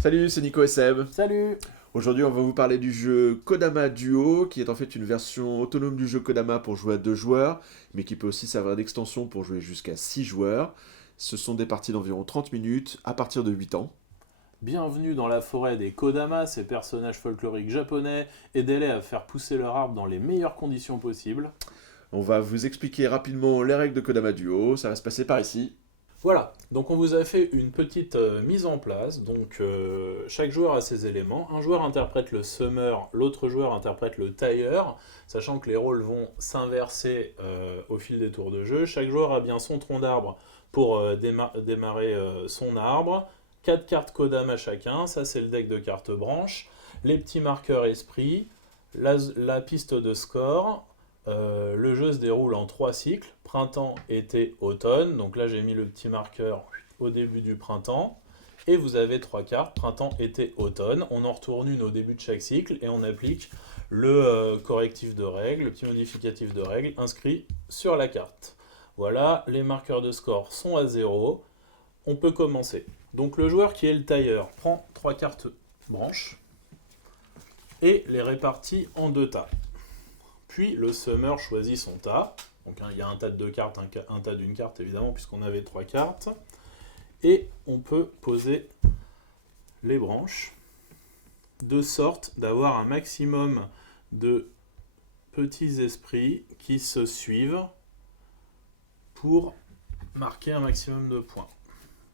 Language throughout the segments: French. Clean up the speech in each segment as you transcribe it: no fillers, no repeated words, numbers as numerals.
Salut, c'est Nico et Seb. Salut! Aujourd'hui, on va vous parler du jeu Kodama Duo, qui est en fait une version autonome du jeu Kodama pour jouer à 2 joueurs, mais qui peut aussi servir d'extension pour jouer jusqu'à 6 joueurs. Ce sont des parties d'environ 30 minutes à partir de 8 ans. Bienvenue dans la forêt des Kodama, ces personnages folkloriques japonais. Aidez-les à faire pousser leur arbre dans les meilleures conditions possibles. On va vous expliquer rapidement les règles de Kodama Duo, ça va se passer par ici. Voilà, donc on vous a fait une petite mise en place. Donc chaque joueur a ses éléments. Un joueur interprète le summer, l'autre joueur interprète le tailleur, sachant que les rôles vont s'inverser au fil des tours de jeu. Chaque joueur a bien son tronc d'arbre pour démarrer son arbre. 4 cartes Kodama chacun, ça c'est le deck de cartes branches. Les petits marqueurs esprit, la piste de score. Le jeu se déroule en 3 cycles, printemps, été, automne. Donc là j'ai mis le petit marqueur au début du printemps. Et vous avez 3 cartes, printemps, été, automne. On en retourne une au début de chaque cycle et on applique le correctif de règles, le petit modificatif de règles inscrit sur la carte. Voilà, les marqueurs de score sont à 0. On peut commencer. Donc le joueur qui est le tailleur prend 3 cartes branches et les répartit en 2 tas. Puis le summer choisit son tas. Donc il y a un tas de 2 cartes, un tas d'une carte évidemment, puisqu'on avait 3 cartes. Et on peut poser les branches de sorte d'avoir un maximum de petits esprits qui se suivent pour marquer un maximum de points.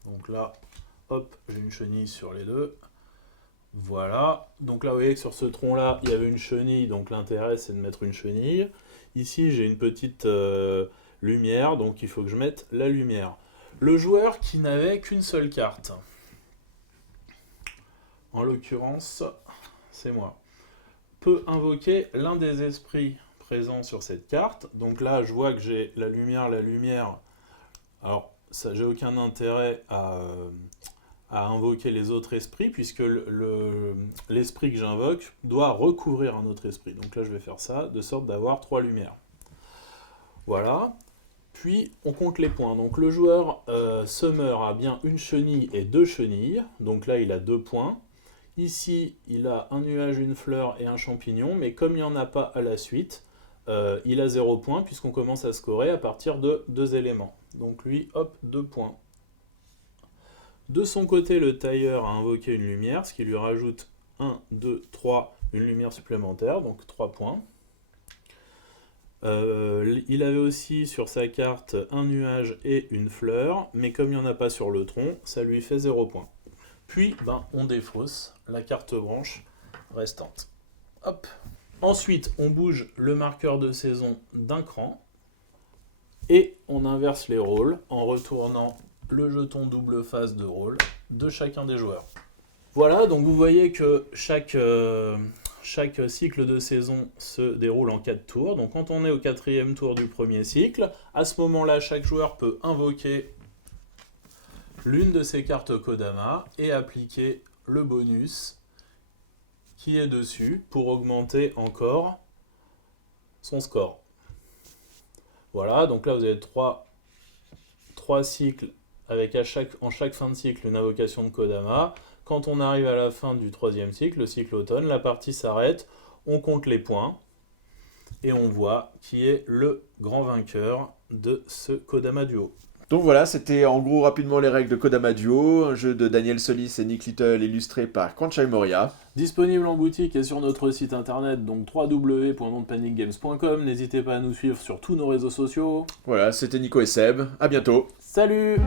Donc là, hop, j'ai une chenille sur les deux. Voilà, donc là vous voyez que sur ce tronc là il y avait une chenille, donc l'intérêt c'est de mettre une chenille. Ici j'ai une petite lumière, donc il faut que je mette la lumière. Le joueur qui n'avait qu'une seule carte, en l'occurrence c'est moi, peut invoquer l'un des esprits présents sur cette carte. Donc là je vois que j'ai la lumière. Alors ça, j'ai aucun intérêt à invoquer les autres esprits, puisque l'esprit que j'invoque doit recouvrir un autre esprit. Donc là, je vais faire ça, de sorte d'avoir 3 lumières. Voilà. Puis, on compte les points. Donc le joueur Summer a bien une chenille et 2 chenilles. Donc là, il a 2 points. Ici, il a un nuage, une fleur et un champignon. Mais comme il n'y en a pas à la suite, il a 0 points, puisqu'on commence à scorer à partir de 2 éléments. Donc lui, hop, 2 points. De son côté, le tailleur a invoqué une lumière, ce qui lui rajoute 1, 2, 3, une lumière supplémentaire, donc 3 points. Il avait aussi sur sa carte un nuage et une fleur, mais comme il n'y en a pas sur le tronc, ça lui fait 0 points. Puis, on défausse la carte branche restante. Hop. Ensuite, on bouge le marqueur de saison d'un cran, et on inverse les rôles en retournant le jeton double face de rôle de chacun des joueurs. Voilà, donc vous voyez que chaque cycle de saison se déroule en 4 tours. Donc quand on est au 4e tour du premier cycle, à ce moment-là, chaque joueur peut invoquer l'une de ses cartes Kodama et appliquer le bonus qui est dessus pour augmenter encore son score. Voilà, donc là vous avez 3 cycles avec en chaque fin de cycle une invocation de Kodama. Quand on arrive à la fin du 3e cycle, le cycle automne, la partie s'arrête, on compte les points et on voit qui est le grand vainqueur de ce Kodama Duo. Donc voilà, c'était en gros rapidement les règles de Kodama Duo, un jeu de Daniel Solis et Nick Little illustré par Kwanchai Moria. Disponible en boutique et sur notre site internet, donc www.nondepanicgames.com. N'hésitez pas à nous suivre sur tous nos réseaux sociaux. Voilà, c'était Nico et Seb, à bientôt. Salut!